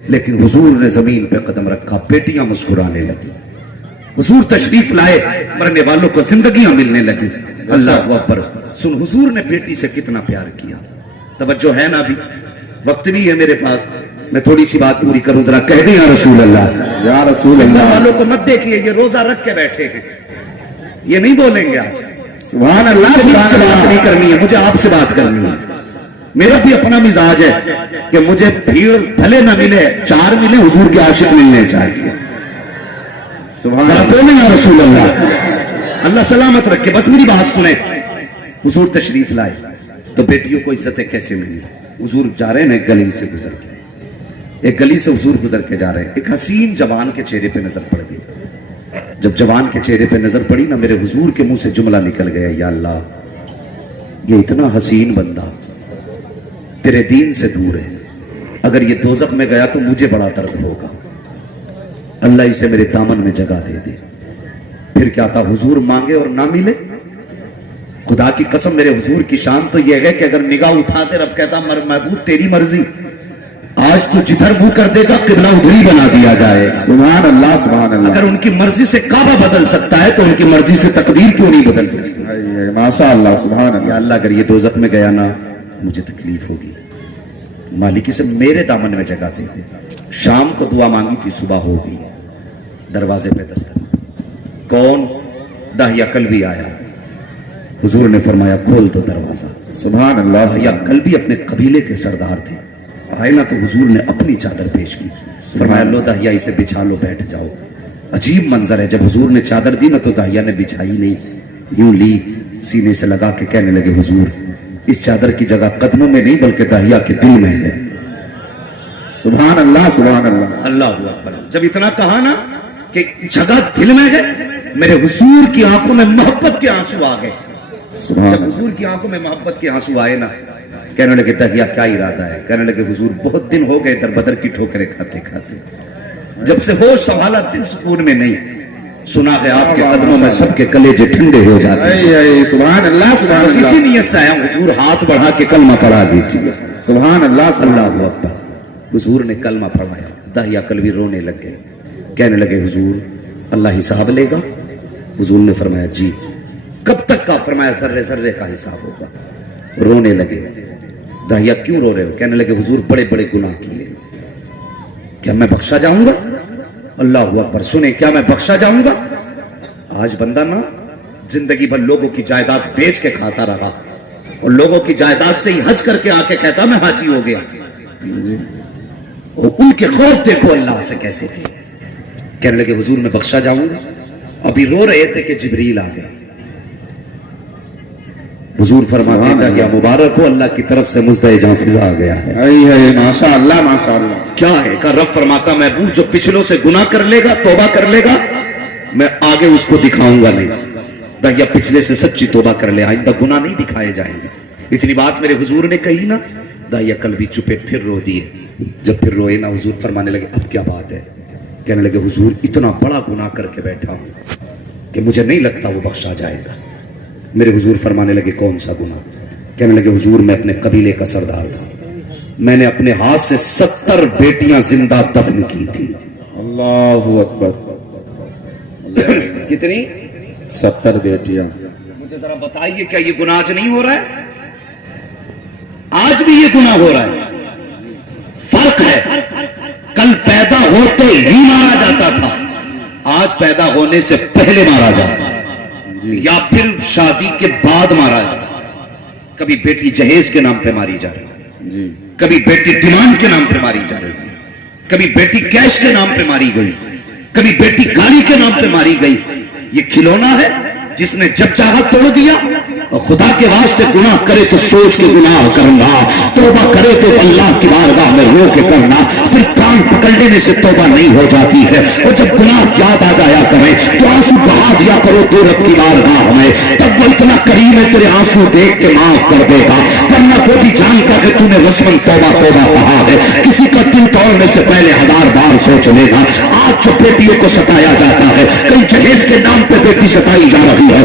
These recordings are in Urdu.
لیکن حضور نے زمین پہ قدم رکھا، بیٹیاں مسکرانے لگی، حضور تشریف لائے، مرنے والوں کو زندگیاں ملنے لگی۔ اللہ اکبر۔ سن حضور نے بیٹی سے کتنا پیار کیا۔ توجہ ہے نا؟ ابھی وقت بھی ہے میرے پاس، میں تھوڑی سی بات پوری کروں، ذرا کہہ دیں یا رسول اللہ، یا رسول مرنے اللہ۔ والوں کو مت دیکھیے، یہ روزہ رکھ کے بیٹھے ہیں، یہ نہیں بولیں گے آج۔ سبحان اللہ، مجھے آپ سے سبحان بات اللہ۔ نہیں کرنی ہے، مجھے آپ سے بات کرنی ہے۔ میرا بھی اپنا مزاج ہے کہ مجھے بھیڑ بھلے نہ ملے، چار ملے، حضور کے عاشق ملنے چاہیے۔ سبحان ذرا اللہ۔ بولیں یا رسول اللہ، اللہ سلامت رکھے۔ بس میری بات سنیں۔ حضور تشریف لائے تو بیٹیوں کو عزتیں کیسے ملی؟ حضور جا رہے ہیں ایک گلی سے گزر کے، ایک گلی سے حضور گزر کے جا رہے ہیں، ایک حسین جوان کے چہرے پہ نظر پڑ گئی۔ جب جوان کے چہرے پہ نظر پڑی نا، میرے حضور کے منہ سے جملہ نکل گیا، یا اللہ یہ اتنا حسین بندہ تیرے دین سے دور ہے، اگر یہ دوزخ میں گیا تو مجھے بڑا درد ہوگا، اللہ اسے میرے دامن میں جگہ دے دے۔ پھر کیا تھا؟ حضور مانگے اور نہ ملے؟ خدا کی قسم میرے حضور کی شان تو یہ ہے کہ اگر نگاہ اٹھاتے رب کہتا محبوب تیری مرضی، آج تو جدھر منہ کر دے گا قبلہ ادھر ہی بنا دیا جائے۔ سبحان اللہ، سبحان اللہ۔ اگر ان کی مرضی سے کعبہ بدل سکتا ہے تو ان کی مرضی سے تقدیر کیوں نہیں بدل سکتی؟ ماشاء اللہ، سبحان یا اللہ۔ اللہ اگر یہ دوزخ میں گیا نا مجھے تکلیف ہوگی، مالکی سے میرے دامن میں جگہ دے دے۔ شام کو دعا مانگی تھی، صبح ہو گئی، دروازے پہ دستک، کون؟ داہیہ کلبی آیا۔ حضور نے فرمایا کھول دو دروازہ۔ سبحان اللہ، داہیہ کلبی اپنے قبیلے کے سردار تھے، آئے نا تو حضور نے اپنی چادر پیش کی، فرمایا لو داہیہ اسے بچھا لو، بیٹھ جاؤ۔ عجیب منظر ہے، جب حضور نے چادر دی نا تو داہیہ نے بچھائی نہیں، یوں لی سینے سے لگا کے کہنے لگے حضور اس چادر کی جگہ قدموں میں نہیں بلکہ داہیہ کے دل میں ہے۔ سبحان اللہ، سبحان اللہ۔ اللہ اکبر۔ جب اتنا کہا نا کہ جگہ دل میں ہے، میرے حضور کی آنکھوں میں محبت کے آنسو آ گئے۔ سبحان جب اللہ۔ حضور کی آنکھوں میں محبت کے آنسو آئے نا، کہنے لگے داہیہ کیا ارادہ ہے؟ کہنے لگے حضور بہت دن ہو گئے در بدر کی ٹھوکریں کھاتے کھاتے، جب سے ہوش سنبھالا دل سکون میں نہیں، سنا ہے آپ کے قدموں میں سب کے کلیجے ٹھنڈے ہو جاتے ہیں۔ سبحان اللہ، سبحان بس اسی اللہ۔ نیت سے آیا ہوں، حضور ہاتھ بڑھا کے کلمہ پڑھا دیجیے۔ سبحان اللہ، سبحان اللہ اکبر۔ حضور نے کلمہ پڑھایا، داہیہ کلبی رونے لگ گئے، کہنے لگے حضور اللہ حساب لے گا؟ حضور نے فرمایا جی۔ کب تک کا؟ فرمایا ذرے ذرے کا حساب ہوگا۔ رونے لگے۔ داہیہ کیوں رو رہے ہو؟ کہنے لگے حضور بڑے بڑے گناہ کیے، کیا میں بخشا جاؤں گا؟ اللہ اکبر۔ سنیں، کیا میں بخشا جاؤں گا؟ آج بندہ نا زندگی بھر لوگوں کی جائیداد بیچ کے کھاتا رہا اور لوگوں کی جائیداد سے ہی حج کر کے آ کے کہتا میں حاجی ہو گیا، اور ان کے خوف دیکھو اللہ سے کیسے تھے۔ کہنے لگے حضور میں بخشا جاؤں گا؟ ابھی رو رہے تھے کہ جبریل آ گیا۔ حضور فرماتے ہیں کہ مبارک ہو، اللہ کی طرف سے مزدہ جاں فضا آ گیا ہے۔ ماشاء اللہ، ماشاء اللہ۔ کیا ہے کہ رب فرماتا محبوب جو پچھلوں سے گناہ کر لے گا، توبہ کر لے گا، میں آگے اس کو دکھاؤں گا نہیں۔ داہیہ پچھلے سے سچی توبہ کر لے، آئندہ گناہ نہیں دکھائے جائیں گے۔ اتنی بات میرے حضور نے کہی نا، داہیہ کلبی چپے پھر رو دیے۔ جب پھر روئے نا حضور فرمانے لگے اب کیا بات ہے؟ کہنے لگے حضور اتنا بڑا گناہ کر کے بیٹھا ہوں کہ مجھے نہیں لگتا وہ بخشا جائے گا۔ میرے حضور فرمانے لگے کون سا گناہ؟ کہنے لگے حضور میں اپنے قبیلے کا سردار تھا، میں نے اپنے ہاتھ سے 70 بیٹیاں زندہ دفن کی تھی۔ اللہ اکبر۔ کتنی؟ 70 بیٹیاں۔ مجھے ذرا بتائیے کیا یہ گناہ آج نہیں ہو رہا ہے؟ آج بھی یہ گناہ ہو رہا ہے۔ فرق ہے، کل پیدا ہوتے ہی مارا جاتا تھا، آج پیدا ہونے سے پہلے مارا جاتا ہے، یا پھر شادی کے بعد مارا جاتا ہے۔ کبھی بیٹی جہیز کے نام پہ ماری جا رہی ہے، جی۔ کبھی بیٹی ڈیمانڈ کے نام پہ ماری جا رہی ہے، کبھی بیٹی کیش کے نام پہ ماری گئی، کبھی بیٹی گاڑی کے نام پہ ماری گئی۔ یہ کھلونا ہے جس نے جب چاہا توڑ دیا، اور خدا کے واسطے گناہ کرے تو سوچ کے گناہ کرنا، توبہ کرے تو اللہ کی بارگاہ میں رو کے کرنا۔ صرف کان پکڑ لینے سے توبہ نہیں ہو جاتی ہے، اور جب گناہ یاد آ جایا کرے تو آنسو بہا دیا کرو دو رب کی بارگاہ میں، تب وہ اتنا کریم ہے تیرے آنسو دیکھ کے معاف کر دے گا۔ ورنہ وہ بھی جانتا کہ تو نے رسمن توبہ توبہ کہا ہے، کسی کا دل توڑنے سے پہلے 1000 بار سوچ لے گا۔ آج جو بیٹیوں کو ستایا جاتا ہے، کئی جہیز کے نام پہ بیٹی ستائی جا رہی ہے،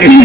3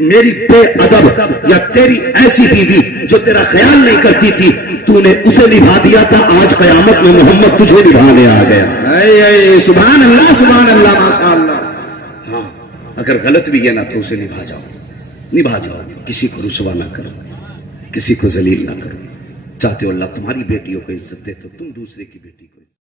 میری بے ادب یا تیری ایسی بیوی جو تیرا خیال نہیں کرتی تھی تو نے اسے نبھا دیا تھا، آج قیامت میں محمد تجھے نبھانے آ گیا. سبحان اللہ ماشاء اللہ. ہاں اگر غلط بھی ہے نا تو اسے نبھا جاؤ، نبھا جاؤ. کسی کو رسوا نہ کرو، کسی کو ذلیل نہ کرو. چاہتے ہو اللہ تمہاری بیٹیوں کو عزت دے تو تم دوسرے کی بیٹی کو